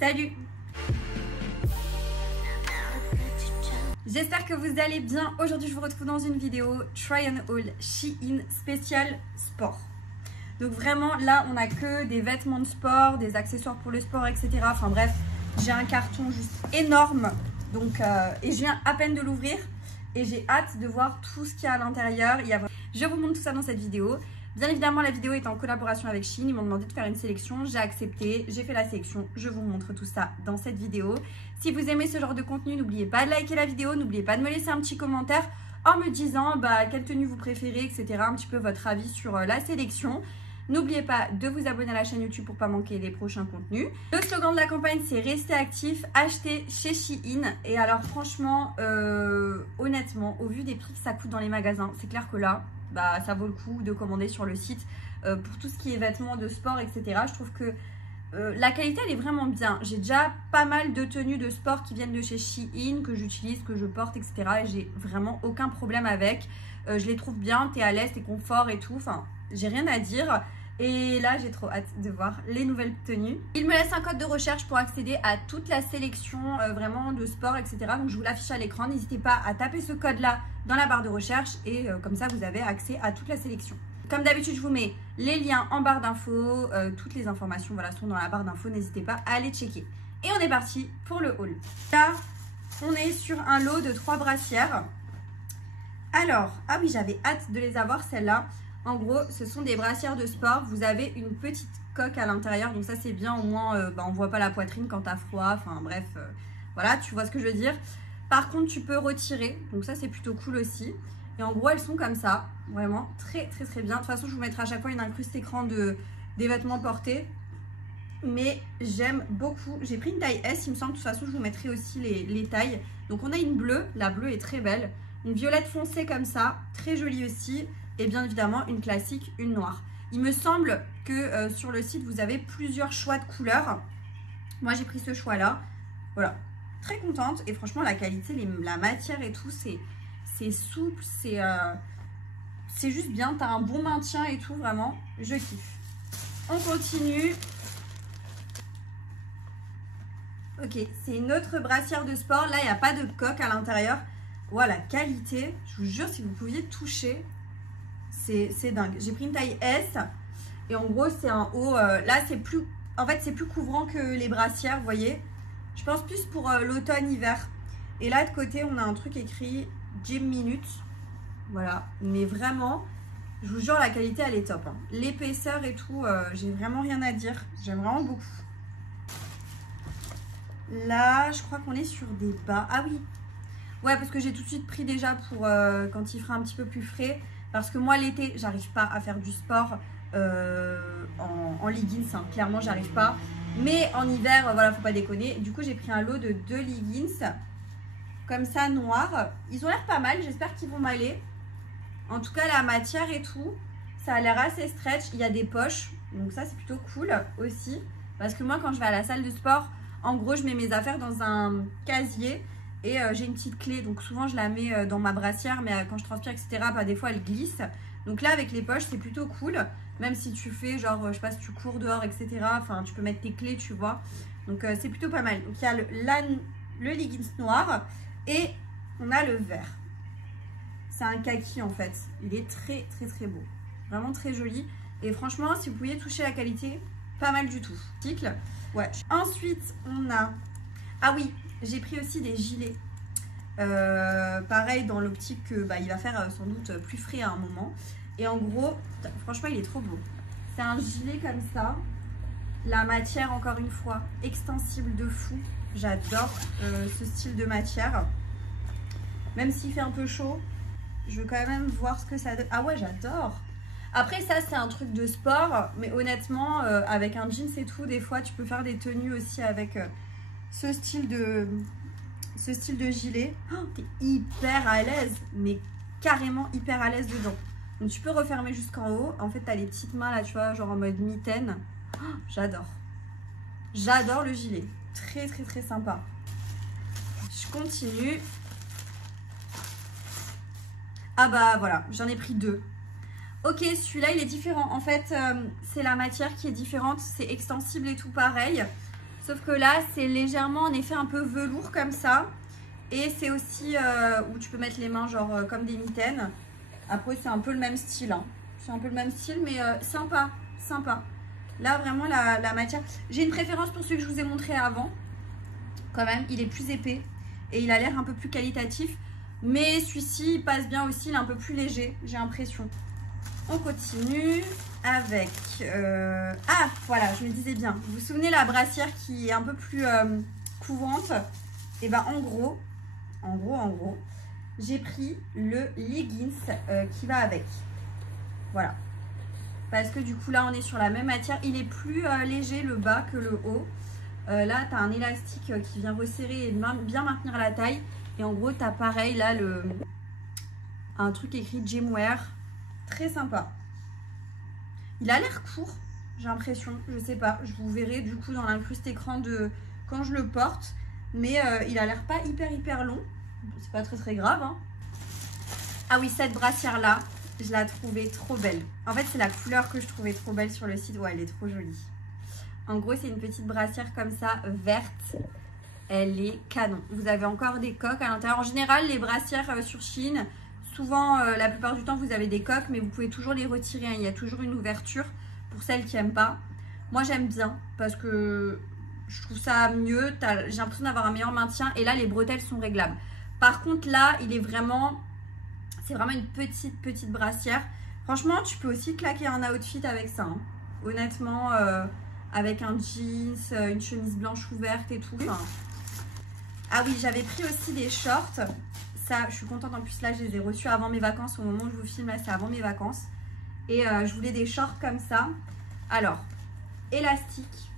Salut! J'espère que vous allez bien. Aujourd'hui, je vous retrouve dans une vidéo Try and Haul Shein spécial sport. Donc vraiment, là, on n'a que des vêtements de sport, des accessoires pour le sport, etc. Enfin bref, j'ai un carton juste énorme. Donc, et je viens à peine de l'ouvrir. Et j'ai hâte de voir tout ce qu'il y a à l'intérieur. Je vous montre tout ça dans cette vidéo. Bien évidemment, la vidéo est en collaboration avec Shein. Ils m'ont demandé de faire une sélection. J'ai accepté. J'ai fait la sélection. Je vous montre tout ça dans cette vidéo. Si vous aimez ce genre de contenu, n'oubliez pas de liker la vidéo. N'oubliez pas de me laisser un petit commentaire en me disant quelle tenue vous préférez, etc. Un petit peu votre avis sur la sélection. N'oubliez pas de vous abonner à la chaîne YouTube pour ne pas manquer les prochains contenus. Le slogan de la campagne, c'est rester actif, acheter chez Shein. Et alors franchement, honnêtement, au vu des prix que ça coûte dans les magasins, c'est clair que là, ça vaut le coup de commander sur le site pour tout ce qui est vêtements de sport, etc. Je trouve que la qualité, elle est vraiment bien. J'ai déjà pas mal de tenues de sport qui viennent de chez Shein, que j'utilise, que je porte, etc. Et j'ai vraiment aucun problème avec. Je les trouve bien, t'es à l'aise, t'es confort et tout. Enfin, j'ai rien à dire. Et là, j'ai trop hâte de voir les nouvelles tenues. Il me laisse un code de recherche pour accéder à toute la sélection vraiment de sport, etc. Donc, je vous l'affiche à l'écran. N'hésitez pas à taper ce code-là dans la barre de recherche et comme ça, vous avez accès à toute la sélection. Comme d'habitude, je vous mets les liens en barre d'infos. Toutes les informations sont dans la barre d'infos. N'hésitez pas à aller checker. Et on est parti pour le haul. Là, on est sur un lot de 3 brassières. Alors, ah oui, j'avais hâte de les avoir, celles-là. En gros, ce sont des brassières de sport. Vous avez une petite coque à l'intérieur. Donc ça, c'est bien. Au moins, on ne voit pas la poitrine quand tu as froid. Enfin bref, voilà, tu vois ce que je veux dire. Par contre, tu peux retirer. Donc ça, c'est plutôt cool aussi. Et en gros, elles sont comme ça. Vraiment très, très, très bien. De toute façon, je vous mettrai à chaque fois une incruste écran des vêtements portés. Mais j'aime beaucoup. J'ai pris une taille S, il me semble. De toute façon, je vous mettrai aussi les tailles. Donc on a une bleue. La bleue est très belle. Une violette foncée comme ça. Très jolie aussi. Et bien évidemment, une classique, une noire. Il me semble que sur le site, vous avez plusieurs choix de couleurs. Moi, j'ai pris ce choix-là. Voilà, très contente. Et franchement, la qualité, la matière et tout, c'est souple, c'est juste bien. Tu as un bon maintien et tout, vraiment, je kiffe. On continue. Ok, c'est une autre brassière de sport. Là, il n'y a pas de coque à l'intérieur. Voilà, qualité. Je vous jure, si vous pouviez toucher... C'est dingue. J'ai pris une taille S et en gros c'est un haut. Là c'est plus, en fait c'est plus couvrant que les brassières, vous voyez. Je pense plus pour l'automne-hiver. Et là de côté on a un truc écrit Gym Minute. Voilà. Mais vraiment, je vous jure la qualité elle est top. Hein. L'épaisseur et tout, j'ai vraiment rien à dire. J'aime vraiment beaucoup. Là je crois qu'on est sur des bas. Ah oui. Ouais parce que j'ai tout de suite pris déjà pour quand il fera un petit peu plus frais. Parce que moi, l'été, j'arrive pas à faire du sport en leggings. Hein. Clairement, j'arrive pas. Mais en hiver, voilà, faut pas déconner. Du coup, j'ai pris un lot de 2 leggings. Comme ça, noirs. Ils ont l'air pas mal. J'espère qu'ils vont m'aller. En tout cas, la matière et tout, ça a l'air assez stretch. Il y a des poches. Donc ça, c'est plutôt cool aussi. Parce que moi, quand je vais à la salle de sport, en gros, je mets mes affaires dans un casier. Et j'ai une petite clé, donc souvent je la mets dans ma brassière, mais quand je transpire, etc., des fois elle glisse. Donc là, avec les poches, c'est plutôt cool. Même si tu fais, genre, je sais pas, si tu cours dehors, etc., enfin, tu peux mettre tes clés, tu vois. Donc c'est plutôt pas mal. Donc il y a le leggings noir et on a le vert. C'est un kaki en fait. Il est très, très, très beau. Vraiment très joli. Et franchement, si vous pouviez toucher la qualité, pas mal du tout. Article. Ouais. Ensuite, on a... Ah oui, j'ai pris aussi des gilets. Pareil, dans l'optique que il va faire sans doute plus frais à un moment. Et en gros, franchement, il est trop beau. C'est un gilet comme ça. La matière, encore une fois, extensible de fou. J'adore ce style de matière. Même s'il fait un peu chaud, je veux quand même voir ce que ça donne. Ah ouais, j'adore. Après, ça, c'est un truc de sport. Mais honnêtement, avec un jeans et tout, des fois, tu peux faire des tenues aussi avec... ce style de gilet. Oh, t'es hyper à l'aise, mais carrément hyper à l'aise dedans. Donc tu peux refermer jusqu'en haut. En fait, t'as les petites mains là, tu vois, genre en mode mitaine. Oh, j'adore. J'adore le gilet. Très, très, très sympa. Je continue. Ah bah voilà, j'en ai pris 2. Ok, celui-là, il est différent. En fait, c'est la matière qui est différente. C'est extensible et tout pareil. Sauf que là, c'est légèrement en effet un peu velours comme ça. Et c'est aussi où tu peux mettre les mains genre comme des mitaines. Après, c'est un peu le même style. Hein. C'est un peu le même style, mais sympa, sympa. Là, vraiment, la matière... J'ai une préférence pour celui que je vous ai montré avant. Quand même, il est plus épais. Et il a l'air un peu plus qualitatif. Mais celui-ci, il passe bien aussi. Il est un peu plus léger, j'ai l'impression. On continue avec... Ah, voilà, je me disais bien. Vous vous souvenez la brassière qui est un peu plus couvrante? Et ben en gros, j'ai pris le leggings qui va avec. Voilà. Parce que du coup, là, on est sur la même matière. Il est plus léger le bas que le haut. Là, tu as un élastique qui vient resserrer et bien maintenir la taille. Et en gros, tu as pareil, là, un truc écrit Gymwear. Très sympa. Il a l'air court, j'ai l'impression. Je sais pas. Je vous verrai du coup dans l'incruste écran de quand je le porte. Mais il a l'air pas hyper long. C'est pas très grave. Hein. Ah oui, cette brassière-là, je la trouvais trop belle. En fait, c'est la couleur que je trouvais trop belle sur le site. Ouais, elle est trop jolie. En gros, c'est une petite brassière comme ça, verte. Elle est canon. Vous avez encore des coques à l'intérieur. En général, les brassières sur Shein, souvent, la plupart du temps, vous avez des coques, mais vous pouvez toujours les retirer. Hein. Il y a toujours une ouverture pour celles qui n'aiment pas. Moi, j'aime bien parce que je trouve ça mieux. J'ai l'impression d'avoir un meilleur maintien. Et là, les bretelles sont réglables. Par contre, là, c'est vraiment une petite brassière. Franchement, tu peux aussi claquer un outfit avec ça. Hein. Honnêtement, avec un jeans, une chemise blanche ouverte et tout. Enfin... Ah oui, j'avais pris aussi des shorts. Ça, je suis contente. En plus, là, je les ai reçus avant mes vacances. Au moment où je vous filme, là, c'est avant mes vacances. Et je voulais des shorts comme ça. Alors, élastique.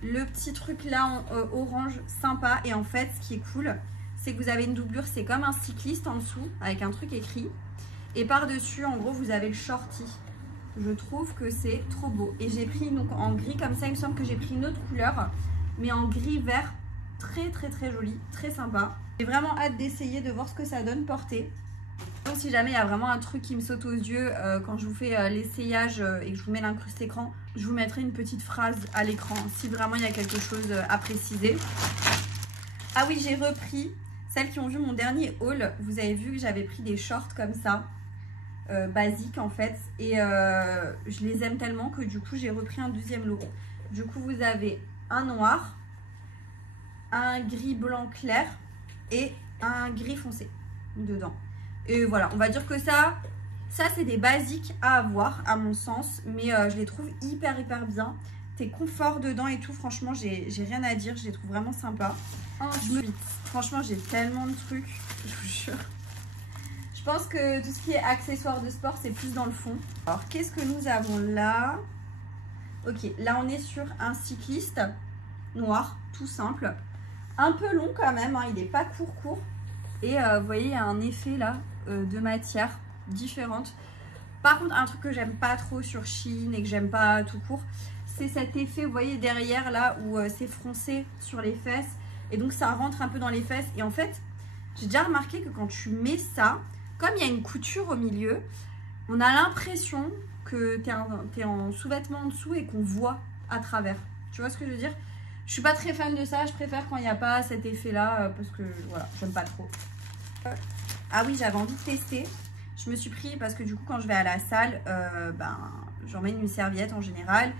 Le petit truc là en orange, sympa. Et en fait, ce qui est cool, c'est que vous avez une doublure. C'est comme un cycliste en dessous, avec un truc écrit. Et par-dessus, en gros, vous avez le shorty. Je trouve que c'est trop beau. Et j'ai pris donc en gris comme ça. Il me semble que j'ai pris une autre couleur. Mais en gris vert. Très joli, très sympa. J'ai vraiment hâte d'essayer de voir ce que ça donne porter. Donc si jamais il y a vraiment un truc qui me saute aux yeux quand je vous fais l'essayage et que je vous mets l'incruste écran, je vous mettrai une petite phrase à l'écran si vraiment il y a quelque chose à préciser. Ah oui, j'ai repris, celles qui ont vu mon dernier haul, vous avez vu que j'avais pris des shorts comme ça, basiques en fait. Et je les aime tellement que du coup j'ai repris un deuxième lot. Du coup vous avez un noir, un gris blanc clair et un gris foncé dedans. Et voilà, on va dire que ça c'est des basiques à avoir à mon sens, mais je les trouve hyper bien. T'es confort dedans et tout, franchement j'ai rien à dire, je les trouve vraiment sympas. Ensuite, franchement j'ai tellement de trucs, je vous jure. Je pense que tout ce qui est accessoires de sport c'est plus dans le fond. Alors qu'est-ce que nous avons là? Ok, là on est sur un cycliste noir, tout simple. Un peu long quand même, hein, il n'est pas court. Et vous voyez, il y a un effet là de matière différente. Par contre, un truc que j'aime pas trop sur Shein et que j'aime pas tout court, c'est cet effet, vous voyez, derrière là où c'est froncé sur les fesses. Et donc ça rentre un peu dans les fesses. Et en fait, j'ai déjà remarqué que quand tu mets ça, comme il y a une couture au milieu, on a l'impression que tu es en sous-vêtement en dessous et qu'on voit à travers. Tu vois ce que je veux dire? Je suis pas très fan de ça, je préfère quand il n'y a pas cet effet là parce que voilà, j'aime pas trop. Ah oui, j'avais envie de tester. Je me suis pris parce que du coup quand je vais à la salle, j'emmène une serviette en général.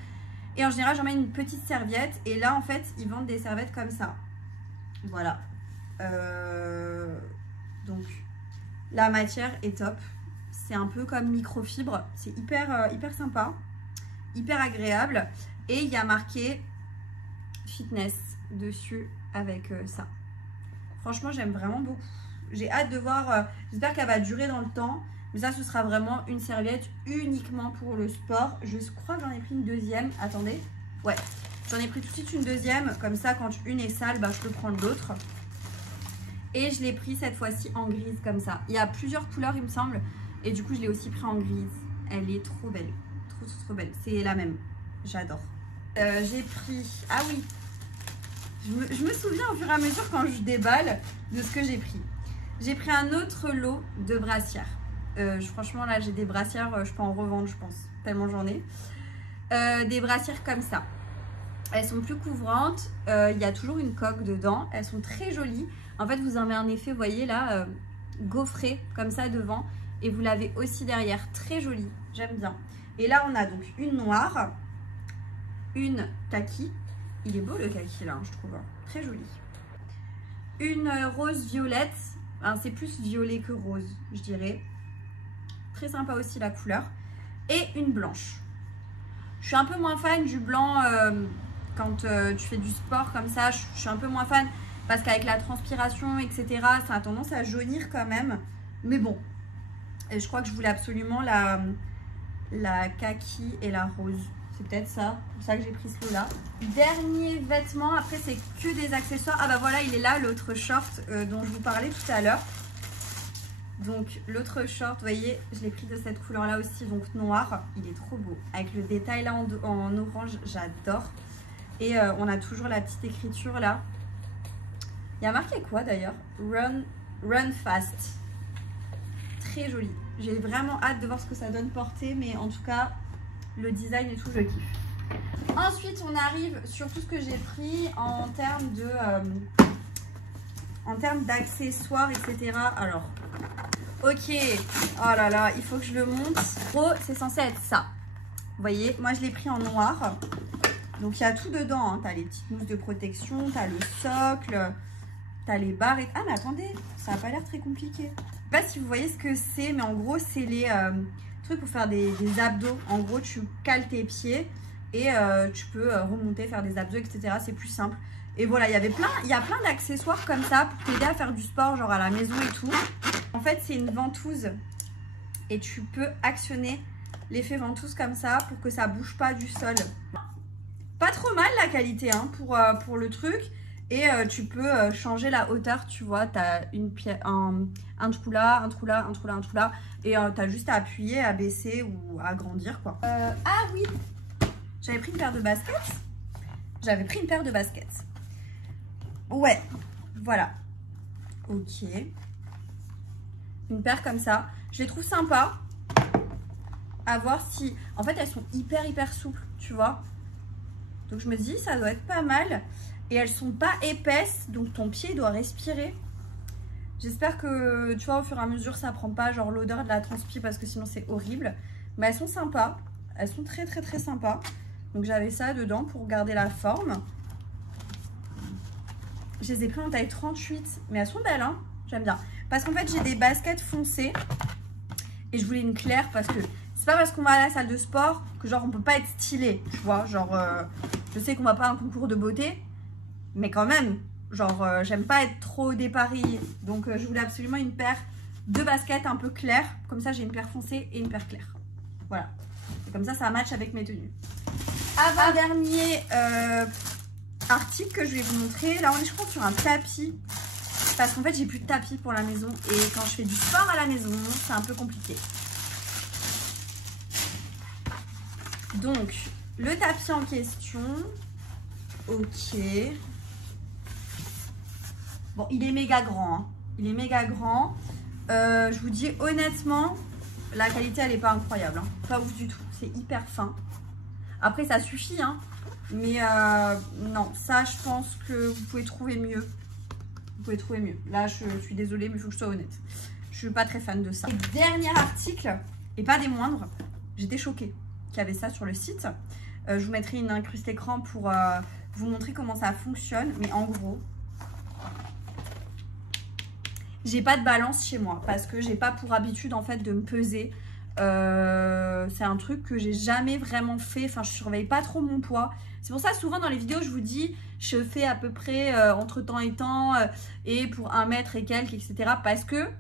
Et en général j'emmène une petite serviette. Et là en fait ils vendent des serviettes comme ça. Voilà. Donc la matière est top. C'est un peu comme microfibre. C'est hyper sympa. Hyper agréable. Et il y a marqué fitness dessus avec ça. Franchement j'aime vraiment beaucoup. J'ai hâte de voir, j'espère qu'elle va durer dans le temps, mais ça ce sera vraiment une serviette uniquement pour le sport. Je crois que j'en ai pris une deuxième, attendez, ouais, j'en ai pris tout de suite une deuxième, comme ça quand une est sale, je peux prendre l'autre. Et je l'ai pris cette fois-ci en grise comme ça. Il y a plusieurs couleurs il me semble, et du coup je l'ai aussi pris en grise. Elle est trop belle, trop belle, c'est la même, j'adore. J'ai pris, ah oui, je me souviens au fur et à mesure quand je déballe de ce que j'ai pris. J'ai pris un autre lot de brassières. Franchement là j'ai des brassières, je peux en revendre je pense, tellement j'en ai. Des brassières comme ça. Elles sont plus couvrantes, il y a toujours une coque dedans, elles sont très jolies. En fait, vous avez un effet, vous voyez là, gaufré comme ça devant. Et vous l'avez aussi derrière, très jolie, j'aime bien. Et là, on a donc une noire, une kaki. Il est beau le kaki là, hein, je trouve, hein. Très joli. Une rose violette, enfin, c'est plus violet que rose, je dirais. Très sympa aussi la couleur. Et une blanche. Je suis un peu moins fan du blanc quand tu fais du sport comme ça. Je suis un peu moins fan parce qu'avec la transpiration, etc., ça a tendance à jaunir quand même. Mais bon, et je crois que je voulais absolument la kaki et la rose. C'est peut-être ça, c'est pour ça que j'ai pris ce lot-là. Dernier vêtement, après c'est que des accessoires. Ah bah voilà, il est là, l'autre short dont je vous parlais tout à l'heure. Donc l'autre short, vous voyez, je l'ai pris de cette couleur-là aussi, donc noir. Il est trop beau. Avec le détail là en orange, j'adore. Et on a toujours la petite écriture là. Il y a marqué quoi d'ailleurs? Run fast. Très joli. J'ai vraiment hâte de voir ce que ça donne porter, mais en tout cas, le design et tout, je kiffe. Ensuite, on arrive sur tout ce que j'ai pris en termes de... en termes d'accessoires, etc. Alors, ok. Oh là là, il faut que je le monte. Oh, c'est censé être ça. Vous voyez, moi, je l'ai pris en noir. Donc, il y a tout dedans. Hein. Tu as les petites mousses de protection, tu as le socle, tu as les barres. Et... Ah, mais attendez, ça n'a pas l'air très compliqué. Je sais pas si vous voyez ce que c'est, mais en gros, c'est les trucs pour faire des abdos. En gros, tu cales tes pieds et tu peux remonter, faire des abdos, etc. C'est plus simple. Et voilà, il y a plein d'accessoires comme ça pour t'aider à faire du sport, genre à la maison et tout. En fait, c'est une ventouse et tu peux actionner l'effet ventouse comme ça pour que ça bouge pas du sol. Pas trop mal la qualité hein, pour le truc. Et tu peux changer la hauteur, tu vois, tu as un trou là, un trou là, un trou là, un trou là. Et tu as juste à appuyer, à baisser ou à agrandir quoi. Ah oui, j'avais pris une paire de baskets. Ouais, voilà. Ok. Une paire comme ça. Je les trouve sympas. À voir si... En fait, elles sont hyper souples, tu vois. Donc je me dis, ça doit être pas mal. Et elles sont pas épaisses, donc ton pied doit respirer. J'espère que, tu vois, au fur et à mesure, ça prend pas genre l'odeur de la transpi parce que sinon c'est horrible. Mais elles sont sympas. Elles sont très sympas. Donc j'avais ça dedans pour garder la forme. Je les ai pris en taille 38, mais elles sont belles, hein. J'aime bien. Parce qu'en fait, j'ai des baskets foncées et je voulais une claire parce que c'est pas parce qu'on va à la salle de sport que genre on peut pas être stylé, tu vois. Genre, je sais qu'on va pas à un concours de beauté. Mais quand même, genre, j'aime pas être trop dépareillée. Donc, je voulais absolument une paire de baskets un peu claires. Comme ça, j'ai une paire foncée et une paire claire. Voilà. Et comme ça match avec mes tenues. Avant-dernier article que je vais vous montrer. Là, on est, je crois, sur un tapis. Parce qu'en fait, j'ai plus de tapis pour la maison. Et quand je fais du sport à la maison, c'est un peu compliqué. Donc, le tapis en question. Ok. Bon, il est méga grand. Hein. Il est méga grand. Je vous dis honnêtement, la qualité, elle n'est pas incroyable. Hein. Pas ouf du tout. C'est hyper fin. Après, ça suffit. Hein. Mais non, ça, je pense que vous pouvez trouver mieux. Vous pouvez trouver mieux. Là, je suis désolée, mais il faut que je sois honnête. Je suis pas très fan de ça. Et dernier article, et pas des moindres, j'étais choquée qu'il y avait ça sur le site. Je vous mettrai une incruste écran pour vous montrer comment ça fonctionne. Mais en gros... J'ai pas de balance chez moi parce que j'ai pas pour habitude en fait de me peser. C'est un truc que j'ai jamais vraiment fait. Enfin, je surveille pas trop mon poids. C'est pour ça souvent dans les vidéos je vous dis je fais à peu près entre temps et temps et pour 1 mètre et quelques, etc. Parce que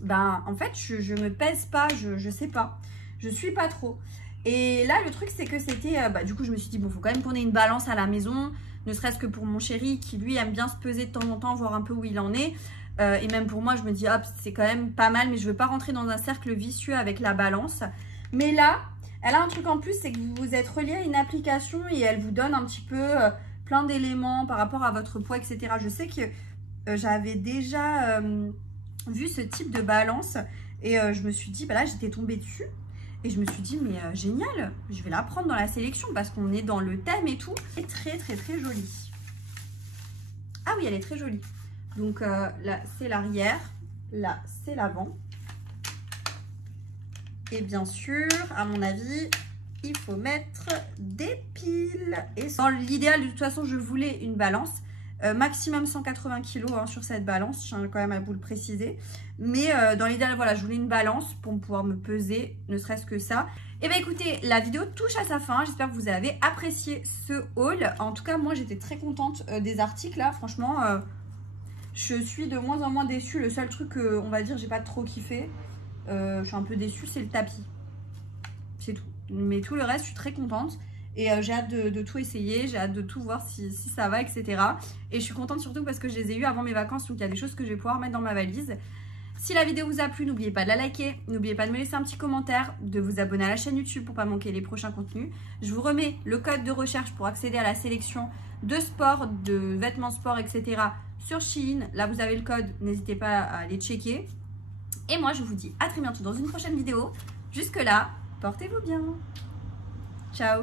ben en fait je me pèse pas, je sais pas, je suis pas trop. Et là le truc c'est que c'était du coup je me suis dit bon faut quand même qu'on ait une balance à la maison, ne serait-ce que pour mon chéri qui lui aime bien se peser de temps en temps, voir un peu où il en est. Et même pour moi, je me dis, hop, c'est quand même pas mal, mais je veux pas rentrer dans un cercle vicieux avec la balance. Mais là, elle a un truc en plus, c'est que vous êtes relié à une application et elle vous donne un petit peu plein d'éléments par rapport à votre poids, etc. Je sais que j'avais déjà vu ce type de balance et je me suis dit, bah là, j'étais tombée dessus. Et je me suis dit, mais génial, je vais la prendre dans la sélection parce qu'on est dans le thème et tout. Elle est très, très, très jolie. Ah oui, elle est très jolie. Donc là, c'est l'arrière. Là, c'est l'avant. Et bien sûr, à mon avis, il faut mettre des piles. Et dans l'idéal, de toute façon, je voulais une balance. Maximum 180 kg hein, sur cette balance. Je tiens quand même à vous le préciser. Mais dans l'idéal, voilà, je voulais une balance pour pouvoir me peser, ne serait-ce que ça. Et bien écoutez, la vidéo touche à sa fin. J'espère que vous avez apprécié ce haul. En tout cas, moi, j'étais très contente des articles là. Franchement, je suis de moins en moins déçue. Le seul truc que, on va dire, j'ai pas trop kiffé, je suis un peu déçue, c'est le tapis. C'est tout. Mais tout le reste, je suis très contente. Et j'ai hâte de tout essayer, j'ai hâte de tout voir si ça va, etc. Et je suis contente surtout parce que je les ai eues avant mes vacances, donc il y a des choses que je vais pouvoir mettre dans ma valise. Si la vidéo vous a plu, n'oubliez pas de la liker, n'oubliez pas de me laisser un petit commentaire, de vous abonner à la chaîne YouTube pour ne pas manquer les prochains contenus. Je vous remets le code de recherche pour accéder à la sélection de sport, de vêtements sport, etc. sur Shein. Là, vous avez le code, n'hésitez pas à aller checker. Et moi, je vous dis à très bientôt dans une prochaine vidéo. Jusque là, portez-vous bien. Ciao.